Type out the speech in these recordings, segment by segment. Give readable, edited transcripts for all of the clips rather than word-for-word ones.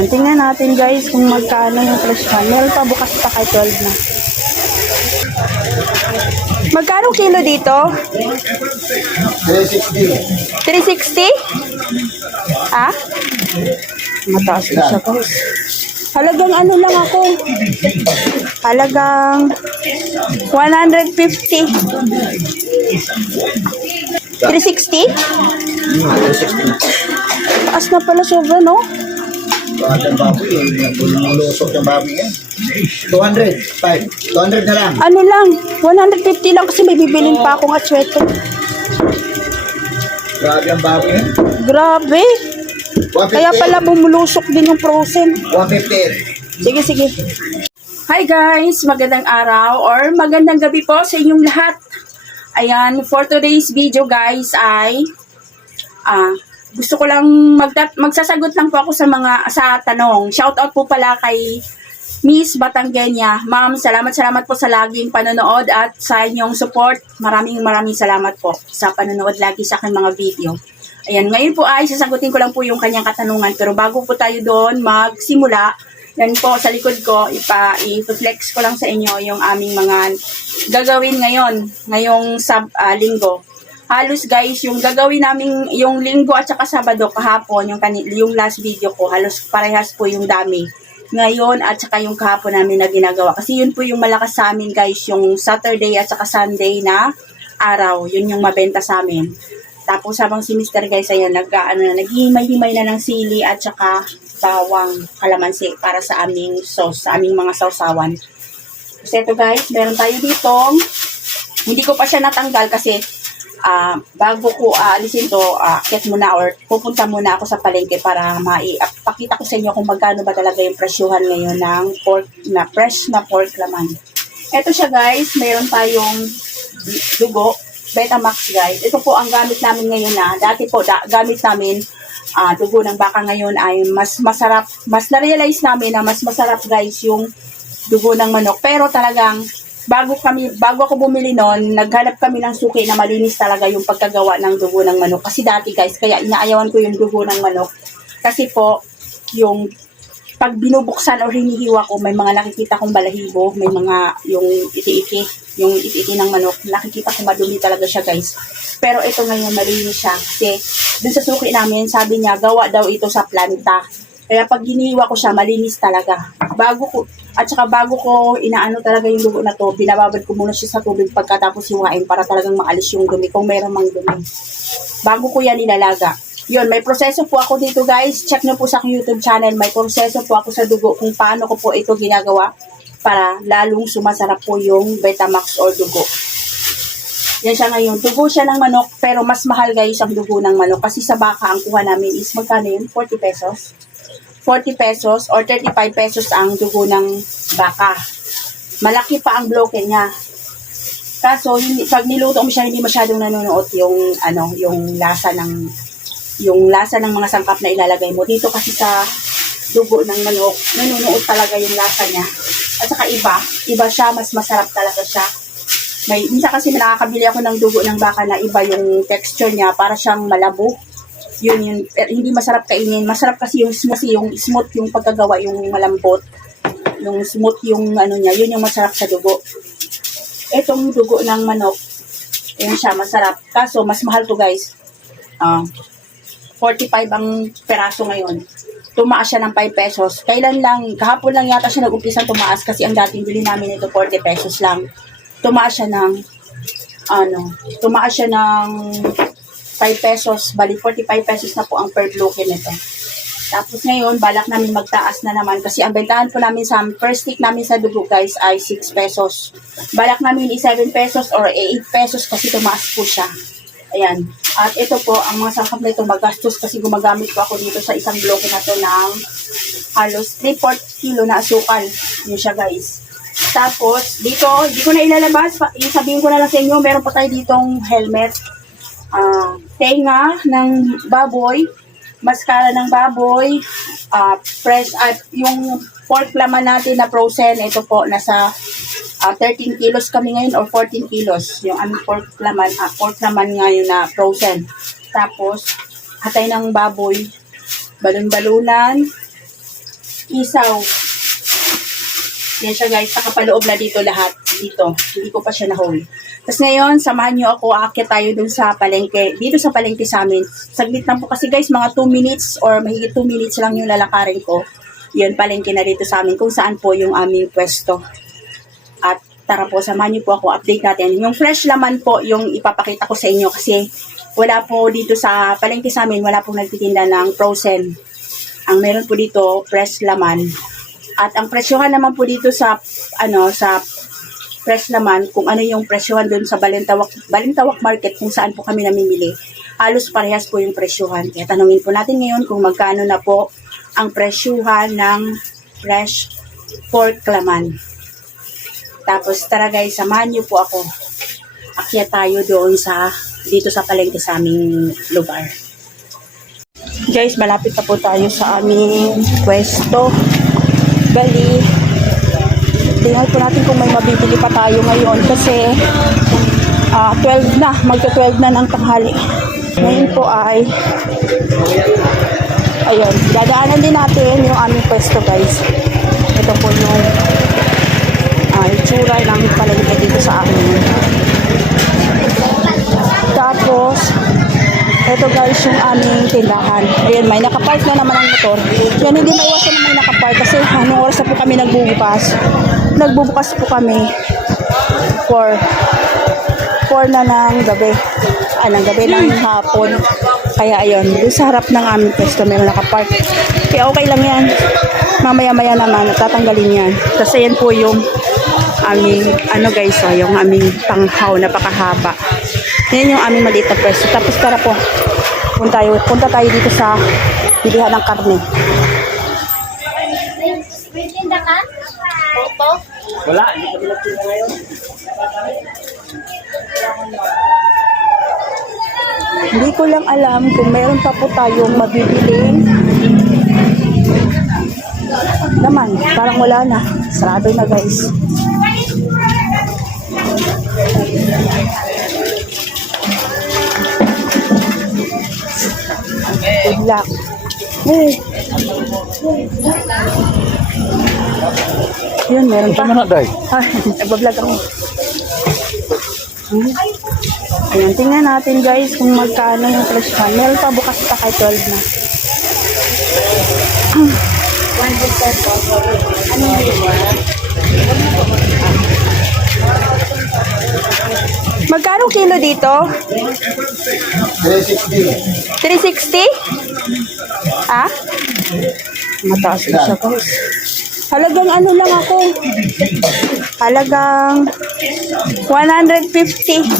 Ayan, tingnan natin guys kung magkano yung presyo. Meron pa bukas pa kay 12 na. Magkano kilo dito? 360. 360? Ah? Mataas na siya guys. Halagang ano lang ako. Halagang 150. 360? 360. Taas na pala sobra, no? Ang baboy, bululusok yung baboy yan. 200, 5. 200 na lang. Ano lang, 150 lang kasi may bibilin pa akong atsueto. Grabe ang baboy yan. Grabe. 150. Kaya pala bumulusok din yung frozen. 150. Sige, sige. Hi guys! Magandang araw or magandang gabi po sa inyong lahat. Ayan, for today's video guys ay gusto ko lang magsasagot lang po ako sa tanong. Shoutout po pala kay Miss Batanggenya. Ma'am, salamat po sa laging panonood at sa inyong support. Maraming salamat po sa panonood lagi sa aking mga video. Ayan, ngayon po ay sasagutin ko lang po yung kanyang katanungan. Pero bago po tayo doon magsimula, yan po sa likod ko, i-flex ko lang sa inyo yung aming mga gagawin ngayong linggo. Halos guys, yung gagawin namin yung linggo at saka Sabado kahapon, yung last video ko, halos parehas po yung dami. Ngayon at saka yung kahapon namin na ginagawa. Kasi yun po yung malakas sa amin guys, yung Saturday at saka Sunday na araw. Yun yung mabenta sa amin. Tapos habang si Mr. guys, ayan, naghihimay-himay na ng sili at saka bawang kalamansi para sa aming sauce, sa aming mga sausawan. Kasi ito guys, meron tayo ditong, hindi ko pa siya natanggal kasi bago ko alisin to, akit muna or pupunta muna ako sa palengke para pakita ko sa inyo kung magkano ba talaga yung presyuhan ngayon ng pork na fresh na pork laman. Ito siya guys, meron tayong dugo, Betamax guys. Ito po ang gamit namin ngayon dati po gamit namin dugo ng baka. Ngayon ay mas masarap, mas na-realize namin na mas masarap guys yung dugo ng manok. Pero talagang bago ako bumili noon, naghanap kami ng suki na malinis talaga yung pagkagawa ng dugo ng manok. Kasi dati guys, kaya inaayawan ko yung dugo ng manok. Kasi po, yung pag binubuksan o hinihiwa ko, may mga nakikita kong balahibo, may mga yung iti-iti ng manok. Nakikita ko madumi talaga siya guys. Pero ito ngayon malinis siya. Kasi dun sa suki namin, sabi niya, gawa daw ito sa planta. Kaya pag hinihiwa ko siya, malinis talaga. Bago ko inaano talaga yung dugo na to, binababad ko muna siya sa tubig pagkatapos hiwain para talagang maalis yung dumi kung mayroon mang dumi. Bago ko yan ilalaga. Yun, may proseso po ako dito guys. Check nyo po sa YouTube channel. May proseso po ako sa dugo kung paano ko po ito ginagawa para lalong sumasarap po yung Betamax or dugo. Yan siya ngayon. Dugo siya ng manok pero mas mahal guys ang dugo ng manok kasi sa baka ang kuha namin is magkano yun? 40 pesos. 40 pesos or 35 pesos ang dugo ng baka. Malaki pa ang bloke niya. Kaso pag niluto mo siya hindi masyadong nanonood yung lasa ng mga sangkap na ilalagay mo. Dito kasi sa dugo ng manok, nanonood talaga yung lasa niya. At saka iba siya, mas masarap talaga siya. Minsan kasi nakakabili ako ng dugo ng baka na iba yung texture niya, para siyang malabo. Yun, hindi masarap kainin. Masarap kasi yung smooth yung pagkagawa, yung malambot. Yung smooth yung niya, yun yung masarap sa dugo. Etong dugo ng manok, yun siya, masarap. Kaso, mas mahal to guys. 45 ang peraso ngayon. Tumaas siya ng 5 pesos. Kahapon lang yata siya nag-umpisang tumaas kasi ang dating bili namin ito 40 pesos lang. Tumaas siya ng 5 pesos, bali 45 pesos na po ang per bloke nito. Tapos ngayon, balak namin magtaas na naman kasi ang bentahan po namin sa first stick namin sa dugo guys ay 6 pesos. Balak namin 7 pesos or 8 pesos kasi tumaas po siya. Ayan. At ito po, ang mga sangkap na ito magastos kasi gumagamit po ako dito sa isang bloke na to ng halos 3/4 kilo na asukal. Yun siya guys. Tapos, dito, hindi ko na ilalabas. Sabihin ko na lang sa inyo, meron pa tayo ditong helmet. Tenga ng baboy, maskara ng baboy, fresh at yung pork laman natin na frozen, ito po nasa 13 kilos kami ngayon or 14 kilos yung aming pork laman ngayon na frozen. Tapos hatay ng baboy, balon-balunan, isaw. Yan siya guys, nakapaloob na dito lahat. Dito, hindi ko pa siya na-hold. Tapos ngayon, samahan nyo ako, aakyat tayo dun sa palengke. Dito sa palengke sa amin. Saglit lang po kasi guys, mga 2 minutes or mahigit 2 minutes lang yung lalakarin ko. Yun, palengke na dito sa amin kung saan po yung aming pwesto. At tara po, samahan nyo po ako, update natin. Yung fresh laman po yung ipapakita ko sa inyo kasi wala po dito sa palengke sa amin, wala pong nagtitinda ng frozen. Ang meron po dito, fresh laman. At ang presyohan naman po dito sa sa fresh laman, kung ano yung presyohan doon sa Balintawak Market kung saan po kami namimili, halos parehas po yung presyohan. Kaya tanungin po natin ngayon kung magkano na po ang presyohan ng fresh pork laman. Tapos tara guys, samahan niyo po ako. Akyat tayo doon dito sa palengke sa aming lugar. Guys, malapit na po tayo sa aming pwesto. Bali, tingnan po natin kung may mabibili pa tayo ngayon kasi 12 na, magka-12 na ng tanghali. Ngayon po ay ayun, dadaanan din natin yung aming pwesto guys. Ito po yung itsura ng palengke dito sa amin. Tapos ito guys yung aming tindahan. Ayan, may nakapark na naman ang motor. Yan, hindi maiwasan na may nakapark kasi anong oras na po kami nagbubukas. Nagbubukas po kami 4 na ng gabi. Ng gabi ng hapon. Kaya ayun, doon sa harap ng aming pwesto may nakapark. Kaya okay lang yan. Mamaya-maya naman, tatanggalin yan. Kasi yan po yung aming, guys, yung aming panghaw na pakahaba. Yan yung aming maliit na pwesto. Tapos tara po, punta tayo dito sa bilihan ng karne. May tinda ka? Toto? Wala, hindi kami nagtinda ngayon. Hindi ko lang alam kung meron pa po tayong mabibiling laman. Parang wala na. Sarado na guys. Good luck. Yun, meron pa. Nagbablog ako. Ayan, tingnan natin guys kung magkano yung presyon. Meron pa bukas pa kay 12 na. Magkano kilo dito? 360. 360? Ah? Mataas na siya guys. Halagang ano lang ako. Halagang 150.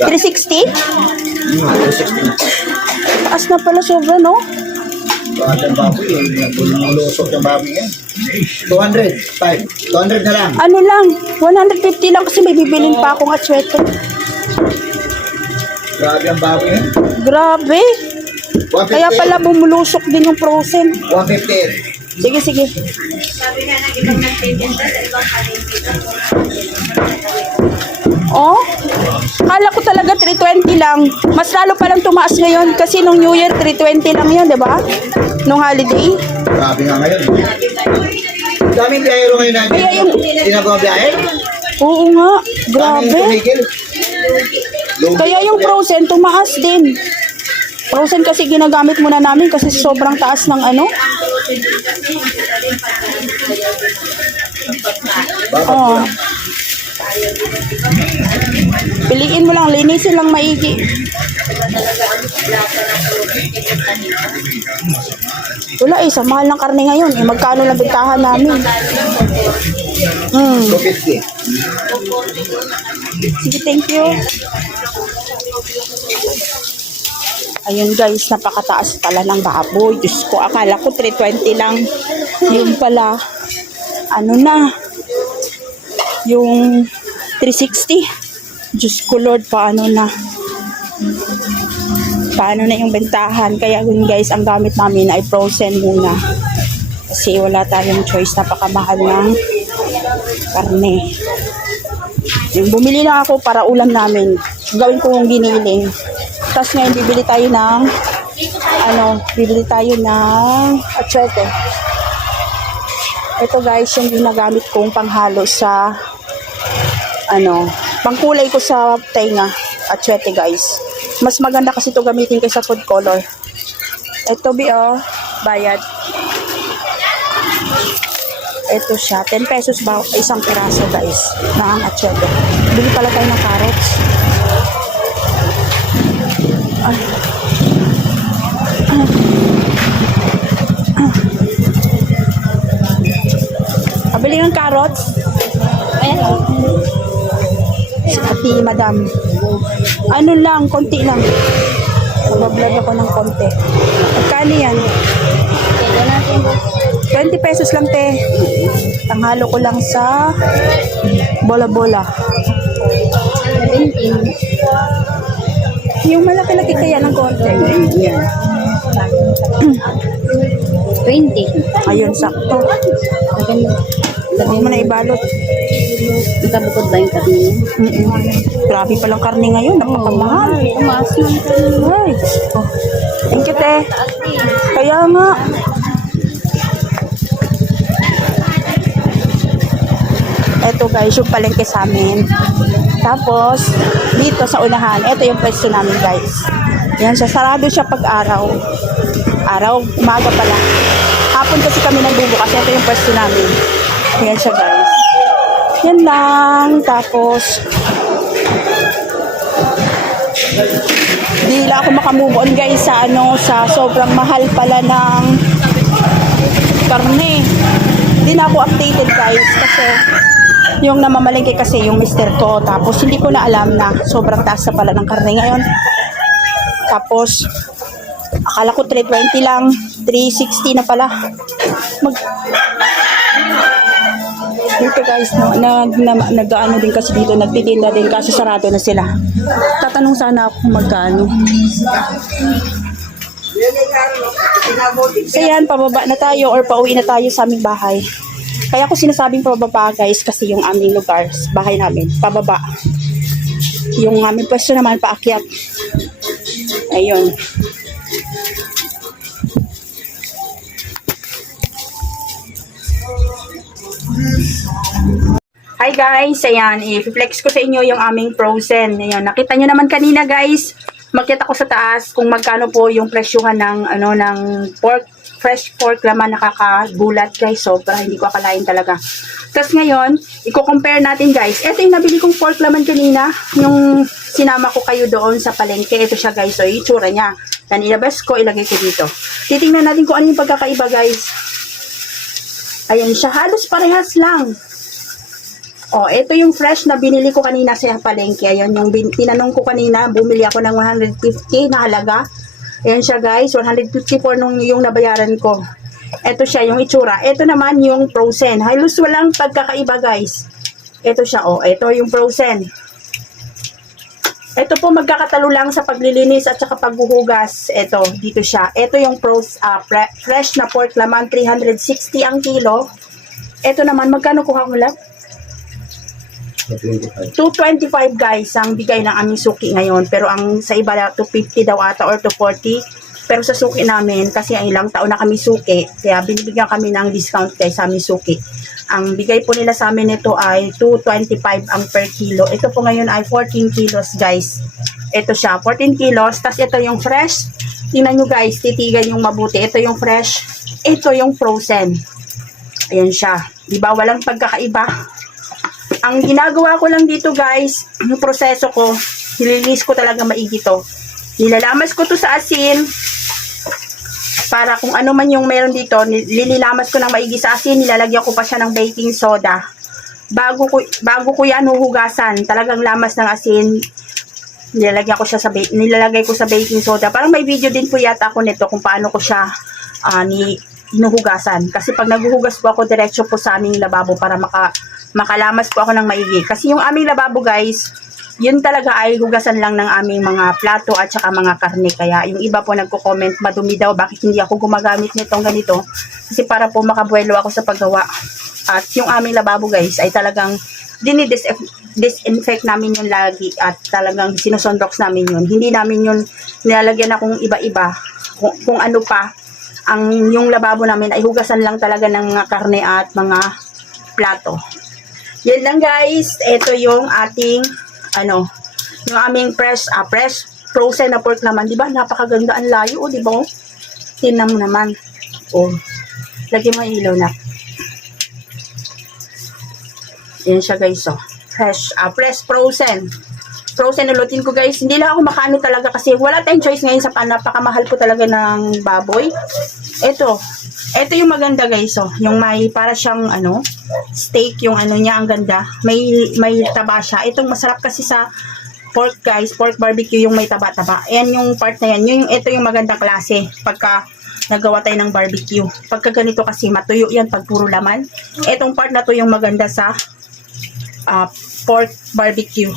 360? 360. Taas na pala sobra, no? Ang baboy, bumulusok yung baboy yan. 200, 5. 200 na lang. Ano lang, 150 lang kasi may bibilin pa akong atswete. Grabe ang baboy yan. Grabe. 150. Kaya pala bumulusok din yung frozen. 150. Sige, sige. Oh, kala ko talaga 320 lang. Mas lalo palang tumaas ngayon kasi nung New Year 320 lang yun, di ba? Nung holiday. Grabe nga ngayon. Daming biyahero ngayon natin. Kaya yung- Ginagawa biyahe. Oo nga, Daming grabe. tumigil. Kaya yung frozen tumaas din. Frozen kasi ginagamit muna namin kasi sobrang taas ng ano. Oh. Piliin mo lang, linisin lang maigi. Wala sa mahal ng karne ngayon. Magkano lang bentahan namin. 250. Sige, thank you. Ayun guys, napakataas pala ng baboy. Diyos ko, akala ko 320 lang. Yung pala, ano na, yung 360. Diyos ko Lord, paano na yung bentahan. Kaya yun guys, ang gamit namin ay frozen muna. Kasi wala tayong choice, napakamahal ng karne. Yung bumili na ako para ulam namin. Gawin ko yung giniling. Tapos ngayon bibili tayo ng bibili tayo ng atsete. Ito guys, yung ginagamit kong panghalo sa, pangkulay ko sa tenga. Atsete guys. Mas maganda kasi ito gamitin kaysa food color. Ito bayad. Ito siya, 10 pesos ba isang piraso guys na ang atsete. Bili pala tayo ng carrots. Bili ng carrots. Ayan o. Si Ate Madam. Ano lang, konti lang. Mag-vlog ako ng konti. Magkano yan? Kaya natin. 20 pesos lang te. Tanghalo ko lang sa bola-bola. 17. Yung malaki-laki kaya ng konti. 20. Ayun, sakto. Maganda. Huwag mo na ibalot. Magkabukod ba yung karne? Grabe palang karne ngayon. Napakamahal. Tumaas ng karne. Ay, oh. Thank you te. Kaya nga. Ito guys, yung palengke sa amin. Tapos, dito sa unahan, ito yung pwesto namin guys. Yan siya, sarado siya pag araw. Umaga pala. Hapon kasi kami nagbubukas, ito yung pwesto namin. Yan siya guys. Yan lang. Tapos, di lang ako makamove on guys sa sa sobrang mahal pala ng karne. Hindi na ako updated guys kasi yung namamalengke kasi yung mister ko, tapos hindi ko na alam na sobrang taas na pala ng karne ngayon. Tapos akala ko 320 lang, 360 na pala. Dito guys, nag-ano din kasi dito, nagtitinda din kasi sarado na sila. Tatanong sana ako kung magkano. So yan, pababa na tayo or pauwi na tayo sa aming bahay. Kaya ako sinasabing pababa guys kasi yung aming lugar, bahay namin, pababa. Yung aming pwesto naman paakyat. Ayun. Hi guys, ayan, i-flex ko sa inyo yung aming frozen. Ayan, nakita nyo naman kanina guys, makita ko sa taas kung magkano po yung presyuhan ng ng pork, fresh pork laman, nakakagulat guys, sobra, hindi ko akalain talaga. Tapos ngayon, i-compare natin guys. Ito yung nabili kong pork laman kanina, yung sinama ko kayo doon sa palengke. Ito siya guys, so itsura niya. Yan, ilabas ko, ilagay ko dito. Titingnan natin kung ano yung pagkakaiba guys. Ayan siya, halos parehas lang. Oh, ito yung fresh na binili ko kanina sa palengke. Ayan, yung tinanong ko kanina, bumili ako ng 150 na halaga. Ayan siya guys, 154 nung yung nabayaran ko. Ito siya, yung itsura. Ito naman yung frozen. Halos walang pagkakaiba guys. Ito siya, oh, ito yung frozen. Ito po magkakatalo lang sa paglilinis at saka paghuhugas. Ito, dito siya. Ito yung fresh na pork laman, 360 ang kilo. Ito naman, magkano kuha mo lang? 225 guys ang bigay ng aming suki ngayon, pero ang sa iba 250 daw ata or 240, pero sa suki namin kasi ang ilang taon na kami suki kaya binibigyan kami ng discount guys sa aming suki. Ang bigay po nila sa amin nito ay 225 ang per kilo. Ito po ngayon ay 14 kilos guys. Ito siya, 14 kilos. Tapos ito yung fresh. Tingnan nyo guys, titigan yung mabuti. Ito yung fresh, ito yung frozen. Ayan siya, diba walang pagkakaiba. Ang ginagawa ko lang dito guys, yung proseso ko, nililis ko talaga maigi to. Nilalamas ko to sa asin, para kung ano man yung meron dito, lililamas ko ng maigi sa asin, nilalagyan ko pa siya ng baking soda. Bago ko yan huhugasan, talagang lamas ng asin, nilalagay ko sa baking soda. Parang may video din po yata ako nito kung paano ko siya hinuhugasan. Kasi pag naghuhugas po ako, diretso po sa aming lababo para makalamas po ako ng maigi. Kasi yung aming lababo guys, yun talaga ay hugasan lang ng aming mga plato at saka mga karne. Kaya yung iba po nagko-comment, madumi daw, bakit hindi ako gumagamit nitong ganito. Kasi para po makabuelo ako sa paggawa. At yung aming lababo guys, ay talagang disinfect namin yun lagi. At talagang sinusondox namin yun. Hindi namin yun nilalagyan akong iba-iba. kung ano pa. Yung lababo namin ay hugasan lang talaga ng mga karne at mga plato. Yan lang guys. Ito yung ating, yung aming fresh frozen na pork naman. Diba? Napakaganda ang layo, diba? Tingnan mo naman. Lagyan mo ilaw na. Yan siya guys, fresh frozen. Frozen ulutin ko guys. Hindi lang ako makaano talaga kasi wala tayong choice ngayon sa napakamahal po talaga ng baboy. Ito yung maganda guys, yung may para siyang steak, yung niya ang ganda. May taba siya. Itong masarap kasi sa pork guys, pork barbecue yung may taba-taba. Ayan yung part na yan. Ito yung magandang klase pagka nagawa tayo ng barbecue. Pagka ganito kasi matuyo yan pag puro laman. Itong part na to yung maganda sa pork barbecue.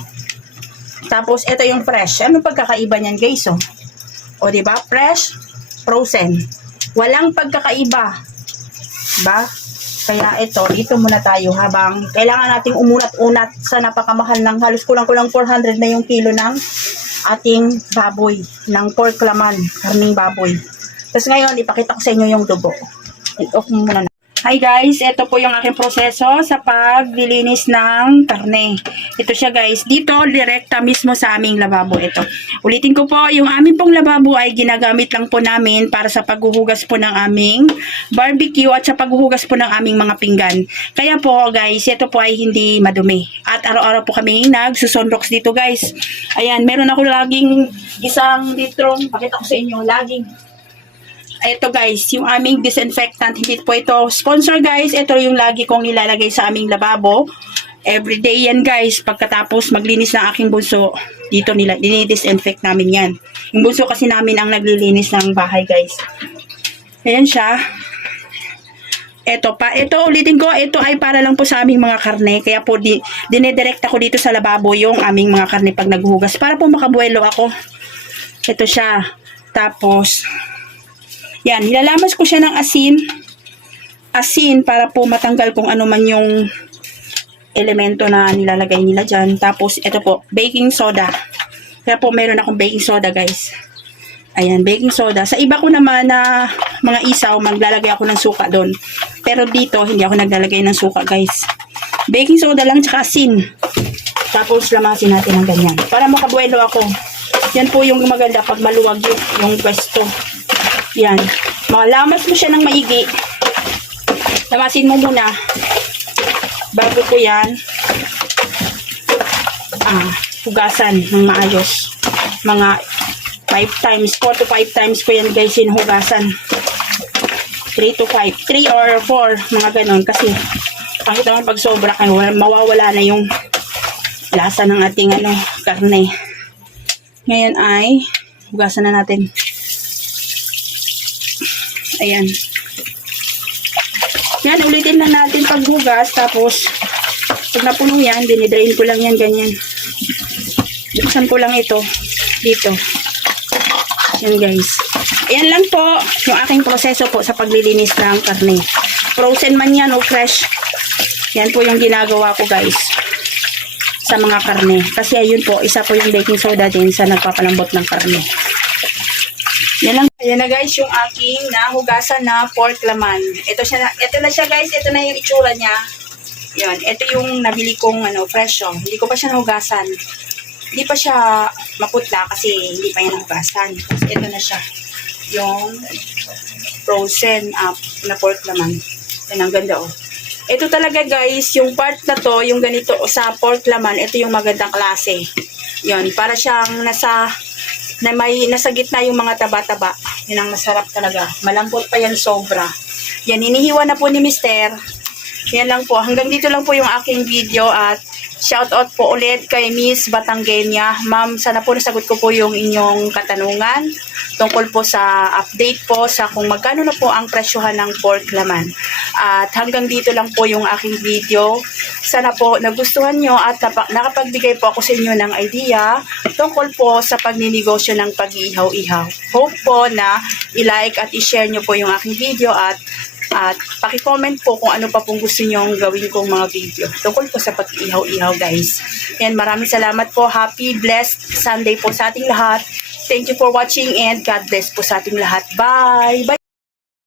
Tapos, ito yung fresh. Anong pagkakaiba niyan, guys, diba? Fresh, frozen. Walang pagkakaiba. Diba? Kaya ito, dito muna tayo habang kailangan nating umunat-unat sa napakamahal ng halos kulang-kulang 400 na yung kilo ng ating baboy, ng pork laman, karning baboy. Tapos ngayon, ipakita ko sa inyo yung dugo. I-off mo muna na. Hi guys, ito po yung aking proseso sa paglilinis ng karne. Ito siya guys, dito direkta mismo sa aming lababo ito. Ulitin ko po, yung aming pong lababo ay ginagamit lang po namin para sa paghuhugas po ng aming barbecue at sa paghuhugas po ng aming mga pinggan. Kaya po guys, ito po ay hindi madumi. At araw-araw po kami nagsusonrox dito guys. Ayan, meron ako laging isang litrong, pakita ko sa inyo, laging. Ito guys, yung aming disinfectant, hindi po ito sponsor guys, ito yung lagi kong nilalagay sa aming lababo. Everyday yan guys, pagkatapos maglinis ng aking bunso, dito dinidisinfect namin yan. Yung bunso kasi namin ang naglilinis ng bahay guys. Ayan siya. Ito ulitin ko, ito ay para lang po sa aming mga karne, kaya po dinidirect ako dito sa lababo yung aming mga karne pag naghuhugas, para po makabuelo ako. Ito siya. Tapos, yan, nilalamas ko siya ng asin para po matanggal kung ano man yung elemento na nilalagay nila dyan. Tapos, ito po, baking soda. Kaya po, meron akong baking soda, guys. Ayan, baking soda. Sa iba ko naman na mga isaw, maglalagay ako ng suka doon. Pero dito, hindi ako naglalagay ng suka, guys. Baking soda lang, tsaka asin. Tapos, lamasin natin ng ganyan. Para makabuelo ako. Yan po yung maganda pag maluwag yung pwesto. Yan. Malamas mo siya ng maigi. Lamasin mo muna. Bago ko yan, hugasan ng maayos. Mga 5 times, 4 to 5 times ko yan guys hinuhugasan. 3 to 5. 3 or 4, mga ganon. Kasi, kahit naman pag sobra kayo, mawawala na yung lasa ng ating karne. Ngayon ay, hugasan na natin. Ayan. Yan, ulitin lang natin paghugas. Tapos, pag napuno yan, dinidrain ko lang yan, ganyan. Buksan ko lang ito. Dito. Yan, guys. Ayan lang po, yung aking proseso po sa paglilinis ng karne. Frozen man yan o fresh. Yan po yung ginagawa ko, guys. Sa mga karne. Kasi ayun po, isa po yung baking soda din sa nagpapalambot ng karne. Yan lang. Ayan na guys, yung aking nahugasan na pork laman. Ito na siya guys, ito na yung itsura niya. Yan, ito yung nabili kong presyo. Hindi ko pa siya nahugasan. Hindi pa siya maputla kasi hindi pa yan nahugasan. Ito na siya. Yung frozen na pork laman. Yan, ang ganda Ito talaga guys, yung part na to, yung ganito sa pork laman, ito yung magandang klase. Yan, para siyang nasa gitna yung mga taba-taba. Yan ang masarap talaga. Malambot pa yan sobra. Yan, hinihiwa na po ni Mister. Yan lang po. Hanggang dito lang po yung aking video at shout out po ulit kay Miss Batangueña. Ma'am, sana po nasagot ko po yung inyong katanungan tungkol po sa update po sa kung magkano na po ang presyohan ng pork laman. At hanggang dito lang po yung aking video. Sana po nagustuhan nyo at nakapagbigay po ako sa inyo ng idea tungkol po sa pagninegosyo ng pag-iihaw-ihaw. Hope po na i-like at i-share nyo po yung aking video at paki-comment po kung ano pa pong gusto nyong gawin kong mga video tungkol po sa pag-ihaw-ihaw guys. Yan, maraming salamat po. Happy, blessed Sunday po sa ating lahat. Thank you for watching and God bless po sa ating lahat. Bye! Bye!